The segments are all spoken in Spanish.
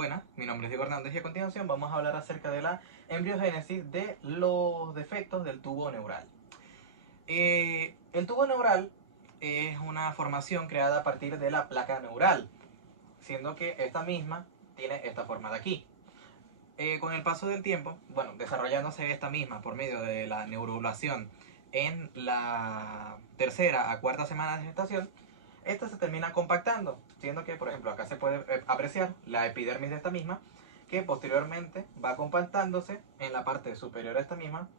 Buenas, mi nombre es Diego Hernández y a continuación vamos a hablar acerca de la embriogénesis de los defectos del tubo neural. El tubo neural es una formación creada a partir de la placa neural, siendo que esta misma tiene esta forma de aquí. Con el paso del tiempo, bueno, desarrollándose esta misma por medio de la neurovulación en la tercera a cuarta semana de gestación, esta se termina compactando, siendo que, por ejemplo, acá se puede apreciar la epidermis de esta misma, que posteriormente va compactándose en la parte superior de esta misma,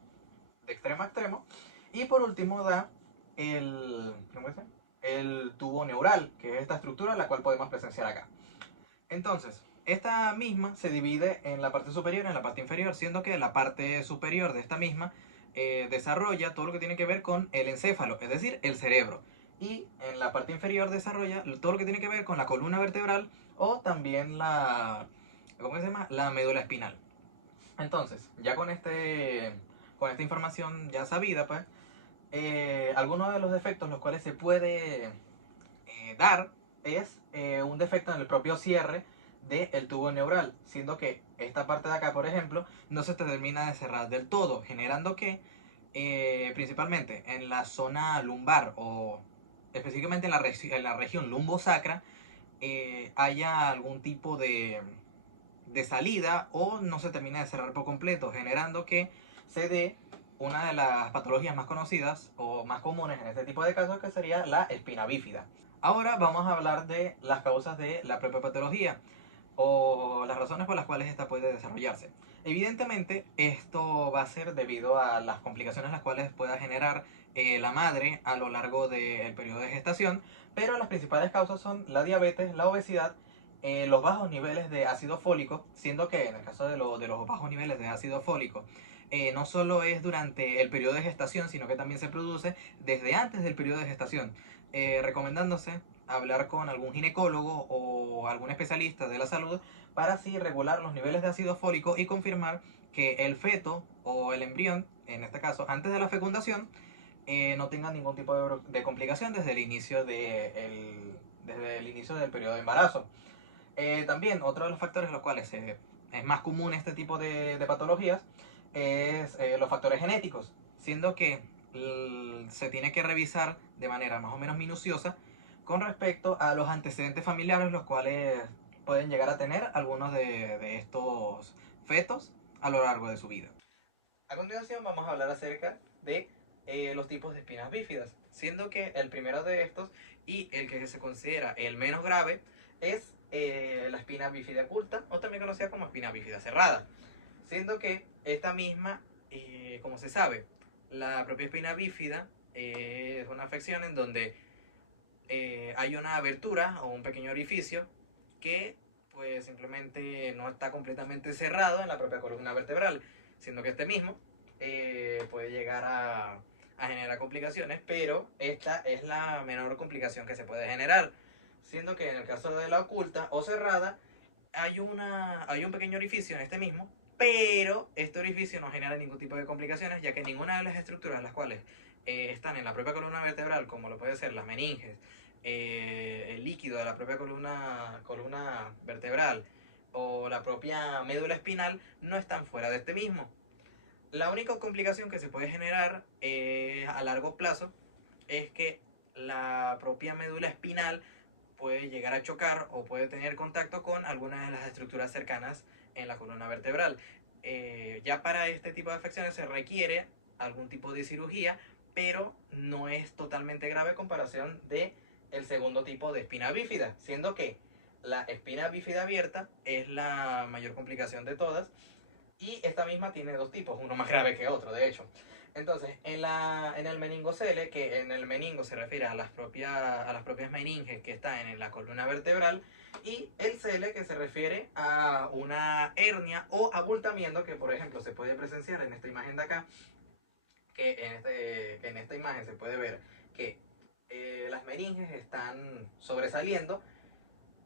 de extremo a extremo, y por último da ¿cómo se llama? El tubo neural, que es esta estructura la cual podemos presenciar acá. Entonces, esta misma se divide en la parte superior y en la parte inferior, siendo que la parte superior de esta misma desarrolla todo lo que tiene que ver con el encéfalo, es decir, el cerebro. Y en la parte inferior desarrolla todo lo que tiene que ver con la columna vertebral o también ¿cómo se llama? La médula espinal. Entonces, ya con esta información ya sabida, pues, algunos de los defectos los cuales se puede dar es un defecto en el propio cierre del tubo neural, siendo que esta parte de acá, por ejemplo, no se te termina de cerrar del todo, generando que principalmente en la zona lumbar o específicamente en la región lumbosacra haya algún tipo de salida o no se termina de cerrar por completo, generando que se dé una de las patologías más conocidas o más comunes en este tipo de casos, que sería la espina bífida. Ahora vamos a hablar de las causas de la propia patología o las razones por las cuales esta puede desarrollarse. Evidentemente, esto va a ser debido a las complicaciones las cuales pueda generar la madre a lo largo del periodo de gestación, pero las principales causas son la diabetes, la obesidad, los bajos niveles de ácido fólico, siendo que en el caso de los bajos niveles de ácido fólico, no solo es durante el periodo de gestación, sino que también se produce desde antes del periodo de gestación, recomendándose hablar con algún ginecólogo o algún especialista de la salud para así regular los niveles de ácido fólico y confirmar que el feto o el embrión, en este caso antes de la fecundación, no tenga ningún tipo de complicación desde el inicio del periodo de embarazo. También otro de los factores en los cuales es más común este tipo de patologías es los factores genéticos, siendo que se tiene que revisar de manera más o menos minuciosa con respecto a los antecedentes familiares los cuales pueden llegar a tener algunos de estos fetos a lo largo de su vida. A continuación vamos a hablar acerca de los tipos de espinas bífidas, siendo que el primero de estos y el que se considera el menos grave es la espina bífida oculta o también conocida como espina bífida cerrada, siendo que esta misma, como se sabe, la propia espina bífida es una afección en donde hay una abertura o un pequeño orificio que pues simplemente no está completamente cerrado en la propia columna vertebral, siendo que este mismo puede llegar a generar complicaciones, pero esta es la menor complicación que se puede generar, siendo que en el caso de la oculta o cerrada hay un pequeño orificio en este mismo, pero este orificio no genera ningún tipo de complicaciones, ya que ninguna de las estructuras las cuales están en la propia columna vertebral, como lo puede ser las meninges, el líquido de la propia columna vertebral o la propia médula espinal, no están fuera de este mismo. La única complicación que se puede generar a largo plazo es que la propia médula espinal puede llegar a chocar o puede tener contacto con algunas de las estructuras cercanas en la columna vertebral. Ya para este tipo de afecciones se requiere algún tipo de cirugía, pero no es totalmente grave en comparación de el segundo tipo de espina bífida, siendo que la espina bífida abierta es la mayor complicación de todas y esta misma tiene dos tipos, uno más grave que otro, de hecho. Entonces, en el meningocele, que en el meningo se refiere a a las propias meninges que están en la columna vertebral, y el cele, que se refiere a una hernia o abultamiento que, por ejemplo, se puede presenciar en esta imagen de acá, que en esta imagen se puede ver que las meninges están sobresaliendo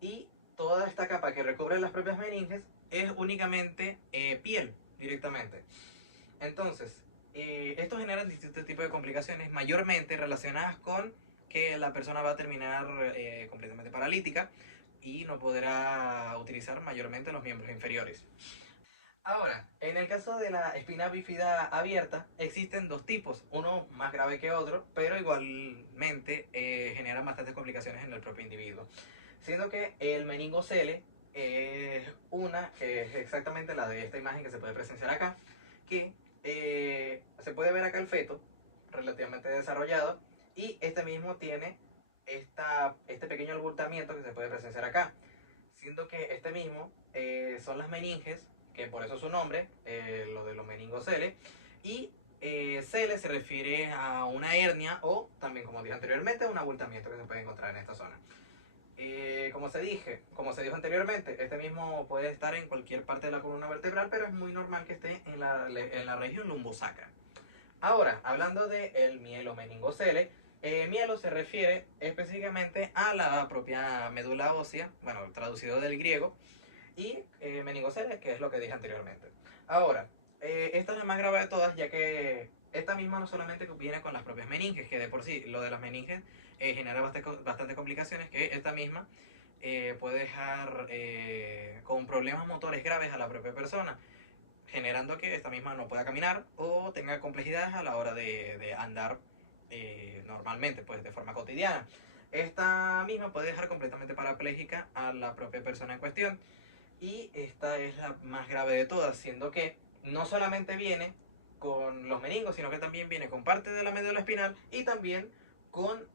y toda esta capa que recubre las propias meninges es únicamente piel directamente. Entonces, esto genera distintos tipos de complicaciones, mayormente relacionadas con que la persona va a terminar completamente paralítica y no podrá utilizar mayormente los miembros inferiores. Ahora, en el caso de la espina bífida abierta, existen dos tipos, uno más grave que otro, pero igualmente generan bastantes complicaciones en el propio individuo. Siendo que el meningocele es una, que es exactamente la de esta imagen que se puede presenciar acá, que se puede ver acá el feto, relativamente desarrollado, y este mismo tiene este pequeño abultamiento que se puede presenciar acá. Siendo que este mismo son las meninges, que por eso su nombre, lo de los meningocele, y cele se refiere a una hernia o también, como dije anteriormente, un abultamiento que se puede encontrar en esta zona. Como se dijo anteriormente, este mismo puede estar en cualquier parte de la columna vertebral, pero es muy normal que esté en la región lumbosacra. Ahora, hablando del mielomeningocele, mielo se refiere específicamente a la propia médula ósea, bueno, traducido del griego, y meningocele, que es lo que dije anteriormente. Ahora, esta es la más grave de todas, ya que esta misma no solamente viene con las propias meninges, que de por sí lo de las meninges genera bastantes complicaciones, que esta misma puede dejar con problemas motores graves a la propia persona, generando que esta misma no pueda caminar o tenga complejidades a la hora de andar normalmente, pues de forma cotidiana. Esta misma puede dejar completamente parapléjica a la propia persona en cuestión. Y esta es la más grave de todas, siendo que no solamente viene con los meningos, sino que también viene con parte de la médula espinal y también con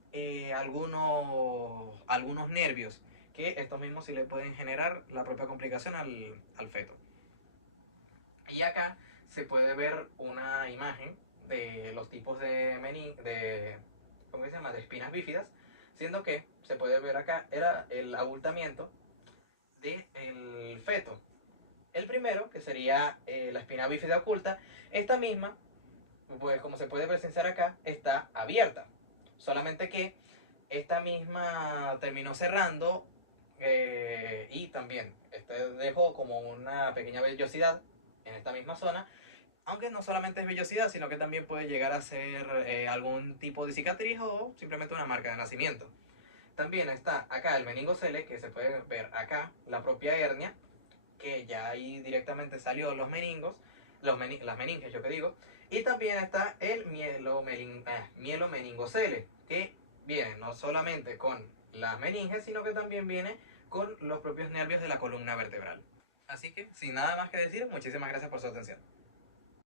algunos nervios, que estos mismos sí le pueden generar la propia complicación al feto. Y acá se puede ver una imagen de los tipos ¿cómo se llama? De espinas bífidas, siendo que se puede ver acá era el abultamiento del feto. El primero, que sería la espina bífida oculta, esta misma, pues como se puede presenciar acá, está abierta. Solamente que esta misma terminó cerrando y también este dejó como una pequeña vellosidad en esta misma zona, aunque no solamente es vellosidad, sino que también puede llegar a ser algún tipo de cicatriz o simplemente una marca de nacimiento. También está acá el meningocele, que se puede ver acá, la propia hernia, que ya ahí directamente salió los meningos, las meninges, yo que digo, y también está el mielomeningocele, que viene no solamente con las meninges, sino que también viene con los propios nervios de la columna vertebral. Así que, sin nada más que decir, muchísimas gracias por su atención.